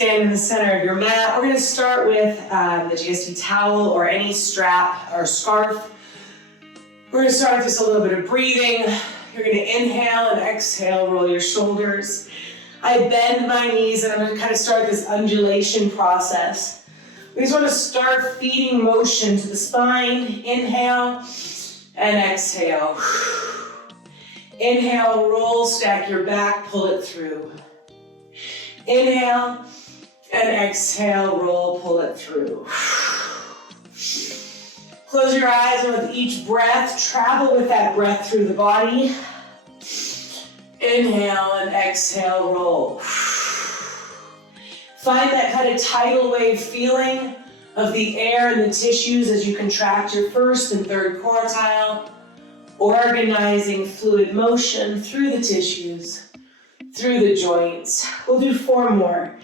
Stand in the center of your mat. We're going to start with the GSD towel or any strap or scarf. We're going to start with just a little bit of breathing. You're going to inhale and exhale, roll your shoulders. I bend my knees and I'm going to kind of start this undulation process. We just want to start feeding motion to the spine. Inhale and exhale. Inhale, roll, stack your back, pull it through. Inhale and exhale, roll, pull it through. Close your eyes and with each breath, travel with that breath through the body. Inhale and exhale, roll. Find that kind of tidal wave feeling of the air and the tissues as you contract your first and third quartile, organizing fluid motion through the tissues, through the joints. We'll do 4 more.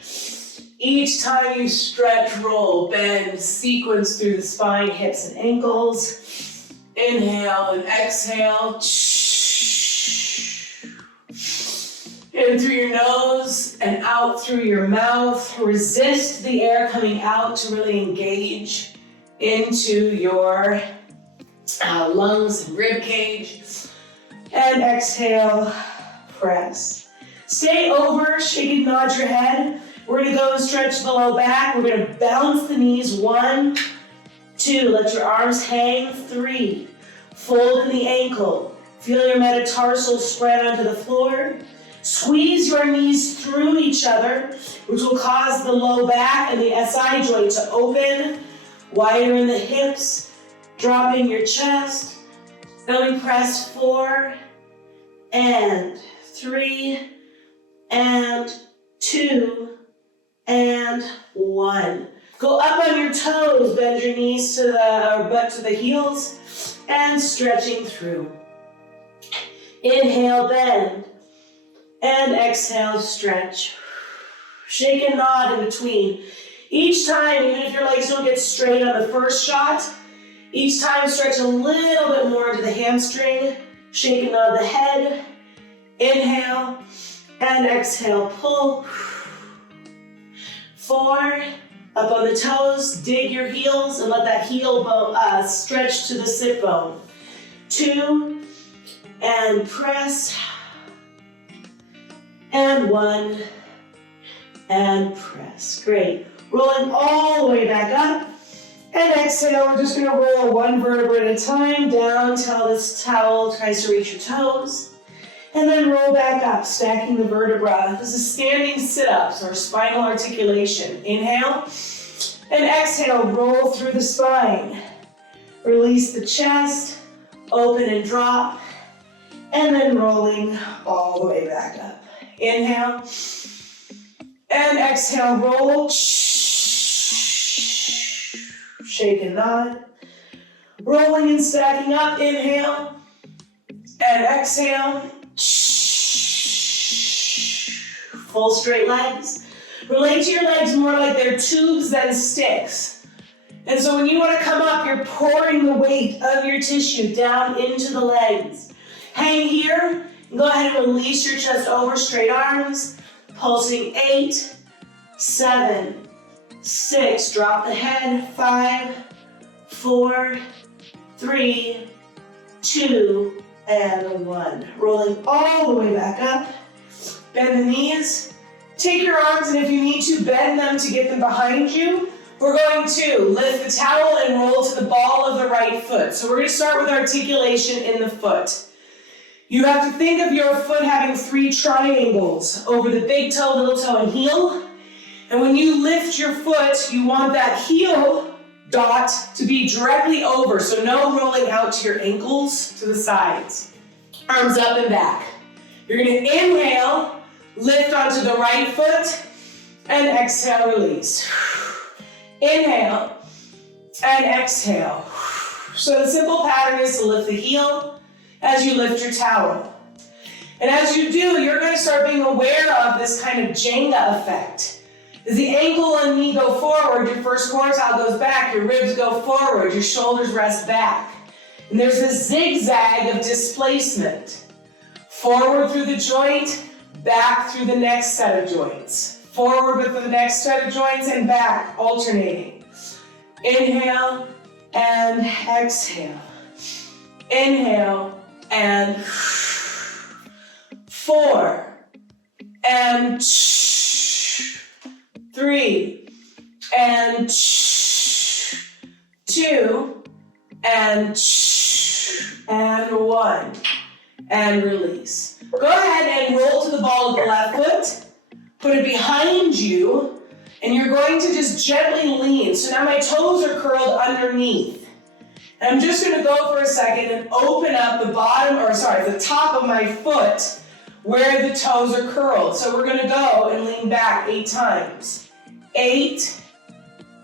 Each time you stretch, roll, bend, sequence through the spine, hips, and ankles. Inhale and exhale. In through your nose and out through your mouth. Resist the air coming out to really engage into your lungs and rib cage. And exhale, press. Stay over, shake and nod your head. We're going to go and stretch the low back. We're going to bounce the knees. 1, 2, let your arms hang. 3, fold in the ankle. Feel your metatarsals spread onto the floor. Squeeze your knees through each other, which will cause the low back and the SI joint to open. Wider in the hips, dropping your chest. Belly press 4, and 3, and 2, and 1. Go up on your toes, bend your knees to the butt to the heels, and stretching through. Inhale, bend, and exhale, stretch. Shake and nod in between. Each time, even if your legs don't get straight on the first shot, each time stretch a little bit more into the hamstring. Shake and nod the head. Inhale, and exhale, pull. 4, up on the toes, dig your heels and let that heel bone stretch to the sit bone. 2, and press. And 1, and press. Great. Rolling all the way back up. And exhale, we're just going to roll 1 vertebra at a time down till this towel tries to reach your toes. And then roll back up, stacking the vertebra. This is standing sit-ups or spinal articulation. Inhale and exhale, roll through the spine. Release the chest, open and drop, and then rolling all the way back up. Inhale and exhale, roll. Shake and nod. Rolling and stacking up. Inhale and exhale. Full straight legs. Relate to your legs more like they're tubes than sticks. And so when you want to come up, you're pouring the weight of your tissue down into the legs. Hang here. Go ahead and release your chest over, straight arms. Pulsing 8, 7, 6. Drop the head. 5, 4, 3, 2, and 1. Rolling all the way back up. Bend the knees. Take your arms, and if you need to, bend them to get them behind you. We're going to lift the towel and roll to the ball of the right foot. So we're going to start with articulation in the foot. You have to think of your foot having 3 triangles over the big toe, little toe, and heel. And when you lift your foot, you want that heel dot to be directly over, so no rolling out to your ankles to the sides. Arms up and back. You're going to inhale, lift onto the right foot, and exhale, release. Inhale, and exhale. So the simple pattern is to lift the heel as you lift your towel. And as you do, you're going to start being aware of this kind of Jenga effect. As the ankle and knee go forward, your first quartile goes back, your ribs go forward, your shoulders rest back. And there's this zigzag of displacement. Forward through the joint, back through the next set of joints. Forward with the next set of joints and back, alternating. Inhale and exhale. Inhale and 4 and 3 and 2 and 1 and release. Go ahead and roll to the ball of the left foot. Put it behind you, and you're going to just gently lean. So now my toes are curled underneath. And I'm just going to go for a second and open up the the top of my foot where the toes are curled. So we're going to go and lean back 8 times. 8,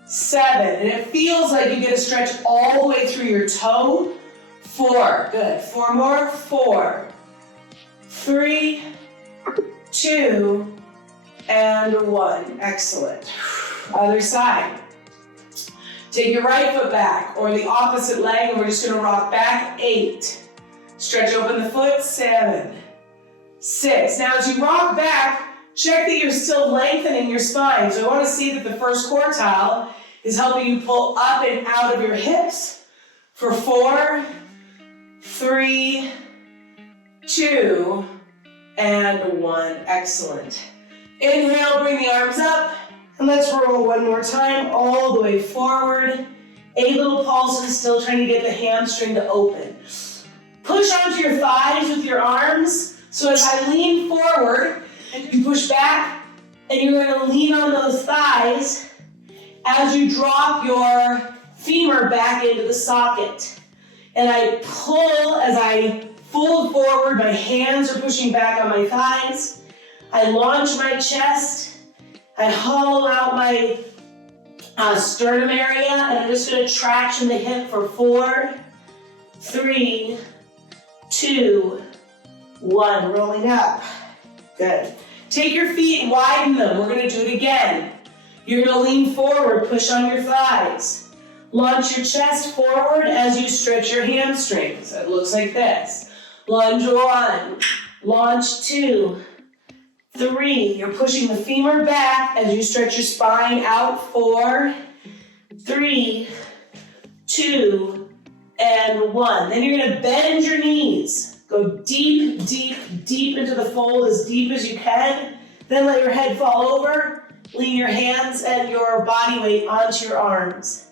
7, and it feels like you get a stretch all the way through your toe. 4, good. 4 more. 4, 3, 2, and 1. Excellent. Other side. Take your right foot back or the opposite leg, and we're just going to rock back. 8. Stretch open the foot. 7, 6. Now as you rock back, check that you're still lengthening your spine. So I want to see that the first quartile is helping you pull up and out of your hips for 4, 3, 2, and 1. Excellent. Inhale, bring the arms up, and let's roll one more time, all the way forward. 8 little pulses, still trying to get the hamstring to open. Push onto your thighs with your arms. So as I lean forward, you push back, and you're going to lean on those thighs as you drop your femur back into the socket. And I pull as I fold forward, my hands are pushing back on my thighs. I launch my chest, I hollow out my sternum area, and I'm just going to traction the hip for 4, 3, 2, 1. Rolling up. Good. Take your feet and widen them. We're going to do it again. You're going to lean forward, push on your thighs. Launch your chest forward as you stretch your hamstrings. It looks like this. Lunge 1, launch 2, 3. You're pushing the femur back as you stretch your spine out. 4, 3, 2, and 1. Then you're going to bend your knees. Go deep, deep, deep into the fold, as deep as you can. Then let your head fall over. Lean your hands and your body weight onto your arms.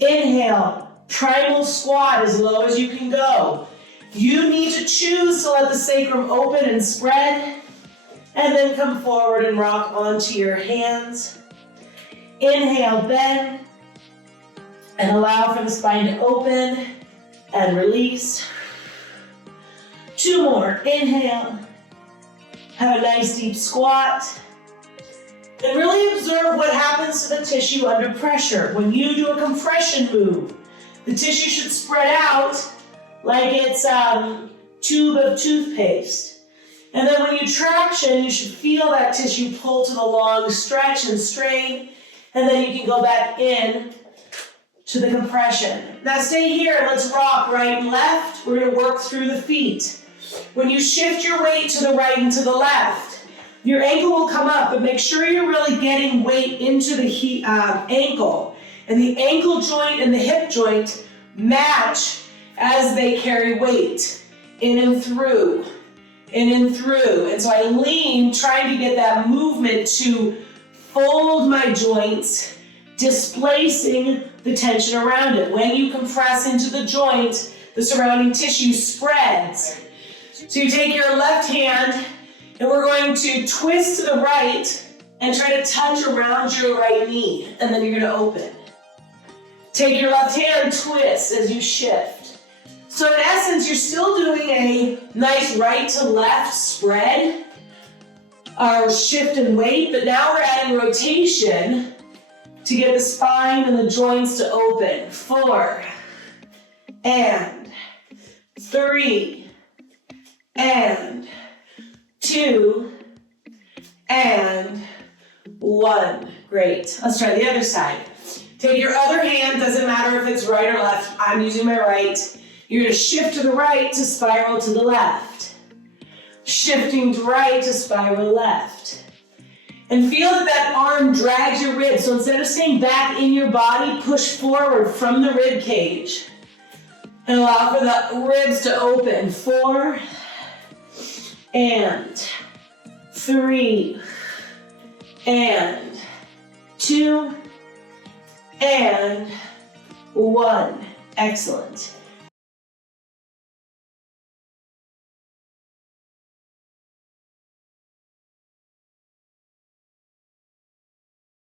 Inhale, primal squat as low as you can go. You need to choose to let the sacrum open and spread, and then come forward and rock onto your hands. Inhale, bend, and allow for the spine to open and release. 2 more. Inhale. Have a nice deep squat. And really observe what happens to the tissue under pressure. When you do a compression move, the tissue should spread out like it's a tube of toothpaste. And then when you traction, you should feel that tissue pull to the long stretch and strain. And then you can go back in to the compression. Now stay here and let's rock right and left. We're going to work through the feet. When you shift your weight to the right and to the left, your ankle will come up, but make sure you're really getting weight into the ankle. And the ankle joint and the hip joint match as they carry weight. In and through, in and through. And so I lean, trying to get that movement to fold my joints, displacing the tension around it. When you compress into the joint, the surrounding tissue spreads. So you take your left hand, and we're going to twist to the right and try to touch around your right knee, and then you're going to open. Take your left hand, twist as you shift. So in essence, you're still doing a nice right to left spread, or shift in weight, but now we're adding rotation to get the spine and the joints to open. 4, and 3, and 2, and 1. Great. Let's try the other side. Take your other hand, doesn't matter if it's right or left. I'm using my right. You're going to shift to the right to spiral to the left. Shifting to right to spiral left. And feel that that arm drags your ribs. So instead of staying back in your body, push forward from the rib cage. And allow for the ribs to open. 4 and 3 and 2 and 1. Excellent.